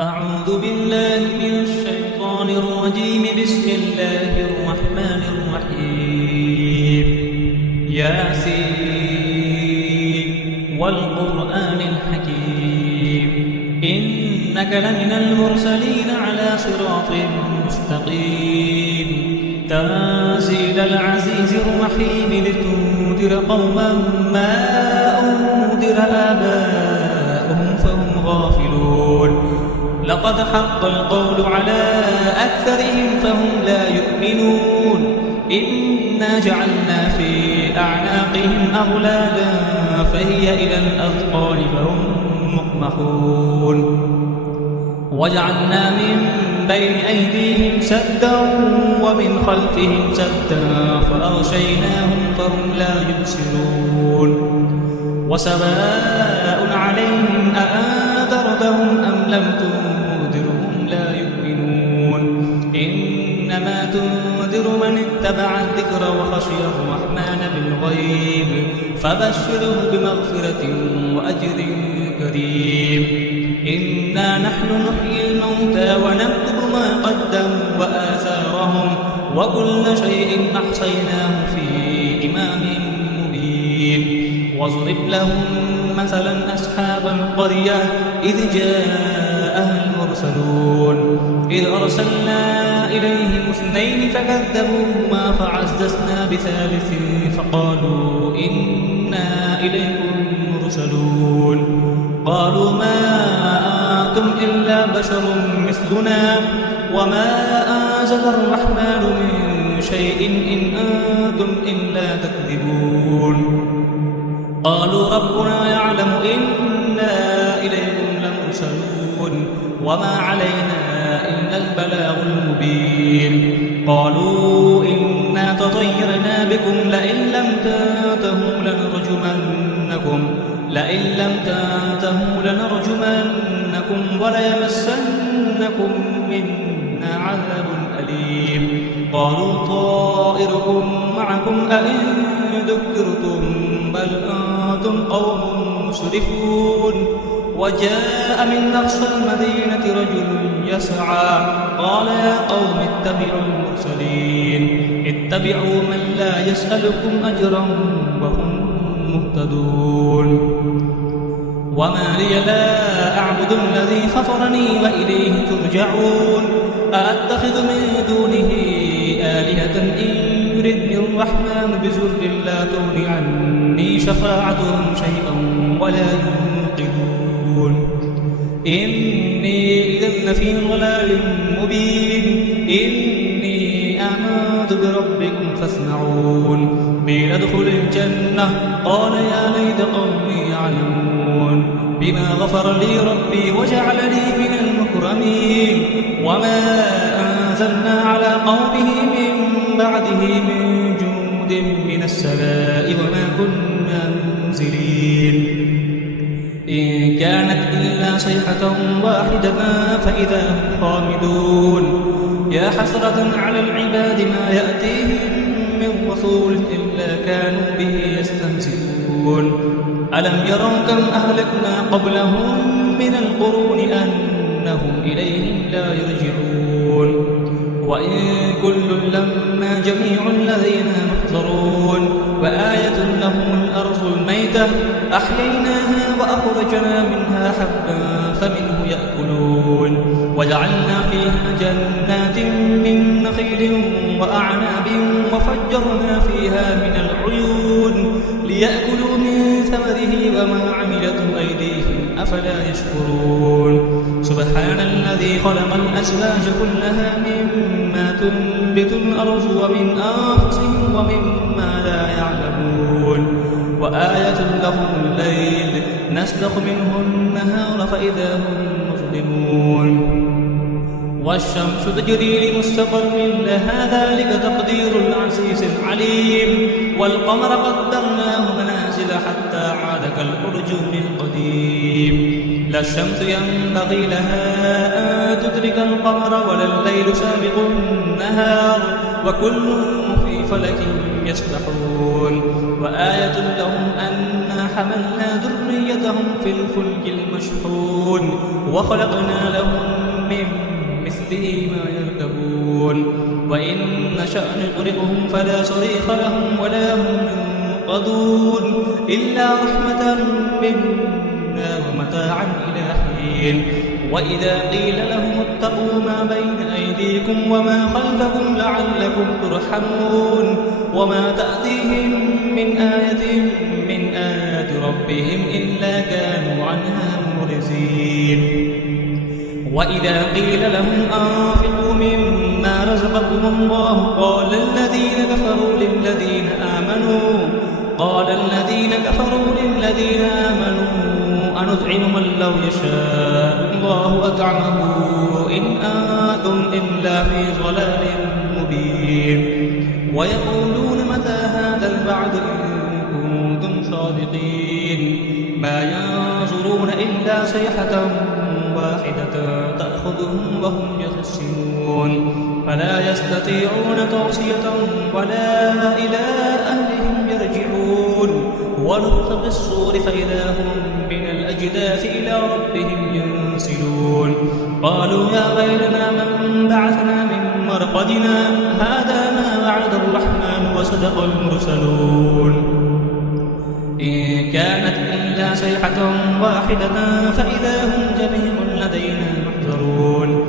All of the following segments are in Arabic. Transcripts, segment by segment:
أعوذ بالله من الشيطان الرجيم. بسم الله الرحمن الرحيم. ياسين والقرآن الحكيم إنك لمن المرسلين على صراط مستقيم تنزيل العزيز الرحيم لتنذر قوما ما أنذر آباؤهم فهم غافلون. لقد حق القول على أكثرهم فهم لا يؤمنون. إنا جعلنا في أعناقهم أغلالا فهي إلى الأذقان فهم مقمحون. وجعلنا من بين أيديهم سدا ومن خلفهم سدا فأغشيناهم فهم لا يبصرون. وسواء عليهم أأنذرتهم أم لم تنذرهم لا يؤمنون. إنما تنذر من اتبع الذكر وخشي الرحمن بالغيب فبشره بمغفرة وأجر كريم. إنا نحن نحيي الموتى ونكتب ما قدموا وآثارهم وكل شيء أحصيناه في إمام مبين. واضرب لهم مثلا أصحاب القرية إذ جاءها المرسلون إذ أرسلنا إليهم اثنين فكذبوهما فعززنا بثالث فقالوا إنا إليكم مرسلون. قالوا ما أنتم إلا بشر مثلنا وما أنزل الرحمن من شيء إن أنتم إلا تكذبون. قالوا ربنا يعلم إنا إليكم لمرسلون وما علينا إلا البلاغ المبين. قالوا إنا تطيرنا بكم لئن لم تنتهوا لنرجمنكم وليمسنكم منا عذاب أليم. قالوا طائركم معكم أئن ذكرتم بل أنتم قوم مسرفون. وجاء من أقصى المدينة رجل يسعى قال يا قوم اتبعوا المرسلين اتبعوا من لا يسألكم أجرا وهم مهتدون. وما لي لا أعبد الذي فطرني وإليه ترجعون. أأتخذ من دونه آلهة إن يردني الرحمن بضر لا تغن عني شفاعتهم شيئا ولا ينقذون. إني إذا لفي ضلال مبين. إني آمنت بربكم فاسمعون. قيل ادخل الجنة قال يا ليت قومي يعلمون بما غفر لي ربي وجعلني من المكرمين. وما أنزلنا على قومه من بعده من جند من السماء وما كنا منزلين. إن كانت إلا صيحة واحدة فإذا هم خامدون. يا حسرة على العباد ما يأتيهم من رسول إلا كانوا به يستهزئون. ألم يروا كم أهلكنا قبلهم من القرون أنهم إليهم لا يرجعون. وإن كل لما جميع لدينا محضرون. وآية لهم الأرض الميتة أحييناها وأخرجنا منها حبا فمنه يأكلون. وجعلنا فيها جنات من نخيل وأعناب وفجرنا فيها من العيون ليأكلوا من ثمره وما عملته أيديهم أفلا يشكرون. سبحان الذي خلق الأزواج كلها مما تنبت الأرض ومن أنفسهم ومما لا يعلمون. وآية لهم الليل نسلخ منه النهار فإذا هم مظلمون. والشمس تجري لمستقر لها ذلك تقدير العزيز العليم. والقمر قدرناه منازل حتى عاد كالأرجون القديم. لا الشمس ينبغي لها أن تدرك القمر ولا الليل سابق النهار وكل في فلك يسبحون. وآية لهم أنا حملنا ذريتهم في الفلك المشحون وخلقنا لهم به ما يركبون وإن نشأ نغرقهم فلا صريخ لهم ولا هم ينقذون إلا رحمة منا ومتاعا إلى حين وإذا قيل لهم اتقوا ما بين أيديكم وما خلفكم لعلكم ترحمون وما تأتيهم من آية من آيات ربهم إلا كانوا عنها معرضين وإذا قيل لهم أنفقوا مما رزقكم الله قال الذين كفروا للذين آمنوا أنطعم من لو يشاء الله أطعمه إن أنتم إلا في ضلال مبين ويقولون متى هذا الوعد إن كنتم صادقين ما ينظرون إلا صيحة واحدة تأخذهم وهم يخصمون فلا يستطيعون توصية ولا إلى أهلهم يرجعون ونفخ في الصور فإذا هم من الأجداث إلى ربهم ينسلون قالوا يا ويلنا من بعثنا من مرقدنا هذا ما وعد الرحمن وصدق المرسلون إن كانت إلا صيحة واحدة فإذا هم جميع لدينا محضرون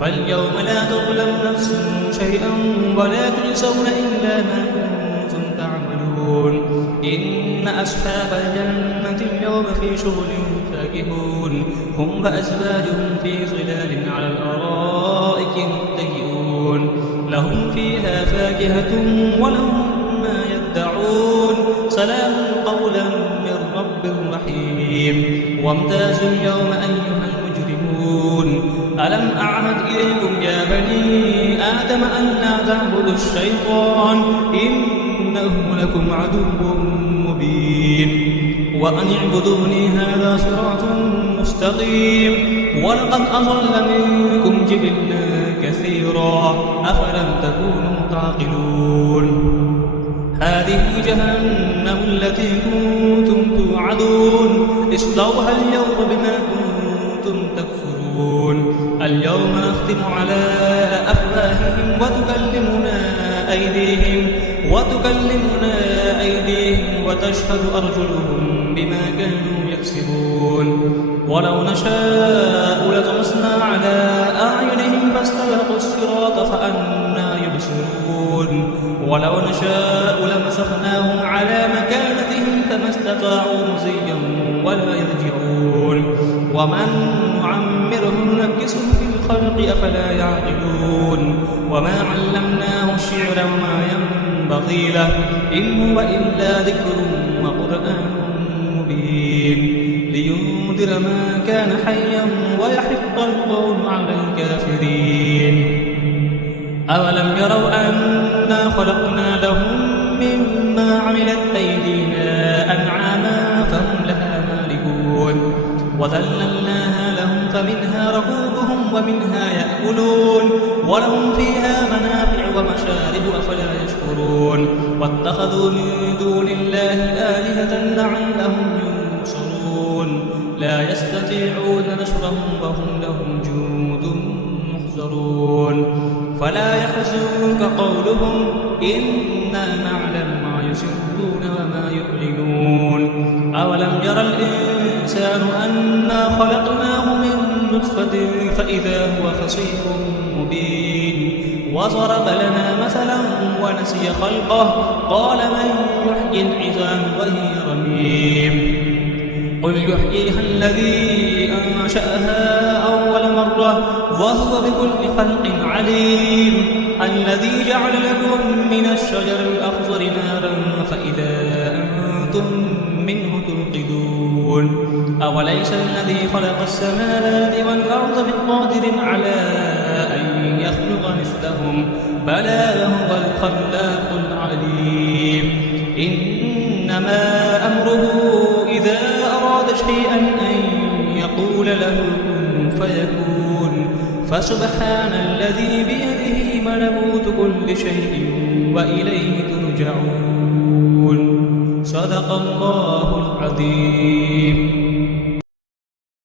فاليوم لا تظلم نفس شيئا ولا تجزون إلا ما كنتم تعملون إن أصحاب الجنة اليوم في شغل فاكهون هم وأزواجهم في ظلال على الأرائك متكئون لهم فيها فاكهة ولهم ما يدعون سلام قولا من رب رحيم وامتازوا اليوم أيها المجرمون ألم أعهد إليكم يا بني آدم أن لا تعبدوا الشيطان إنه لكم عدو مبين وأن اعبدوني هذا صراط مستقيم ولقد أضل منكم جبلا كثيرا أفلم تكونوا تعقلون هذه جهنم التي كنتم توعدون اصلوها اليوم بما كنتم تكفرون اليوم نختم على أفواههم وتكلمنا أيديهم وتشهد أرجلهم بما كانوا يكسبون ولو نشاء لطمسنا على أعينهم فاستبقوا الصراط فأنى يبصرون ولو نشاء لمسخناهم على مكانتهم فما استطاعوا مزيا ولا يرجعون ومن نعمره ننكسه في الخلق أفلا يعقلون وما علمناه الشعر وما ينبغي له إن هو إلا ذكر وقرآن مبين لينذر ما كان حيا ويحق القول على الكافرين أولم يروا أنا خلقنا لهم مما عملت أيدينا أنعاما فهم لها مالكون وذللناها لهم فمنها ركوبهم ومنها يأكلون ولهم فيها منافع ومشارب أفلا يشكرون واتخذوا من دون الله آلهة لعلهم ينصرون لا يستطيعون نصرهم وهم لهم جند محضرون فلا يحزنك قولهم إنا نعلم ما يسرون وما يعلنون أولم يرى الإنسان أنا خلقناه من نطفة فإذا هو خصيم مبين وضرب لنا مثلا ونسي خلقه قال من يحيي العظام وهي رميم قل يحييها الذي أنشأها أول مرة وهو بكل خلق عليم الذي جعل لكم من الشجر الأخضر نارا فإذا أنتم منه توقدون أوليس الذي خلق السماوات والأرض بقادر على أن يخلق مثلهم بلى هو الخلاق العليم إنما أمره إذا أراد شيئا أن يقول له كن فيكون فسبحان الذي بيده ملكوت كل شيء وإليه ترجعون صدق الله العظيم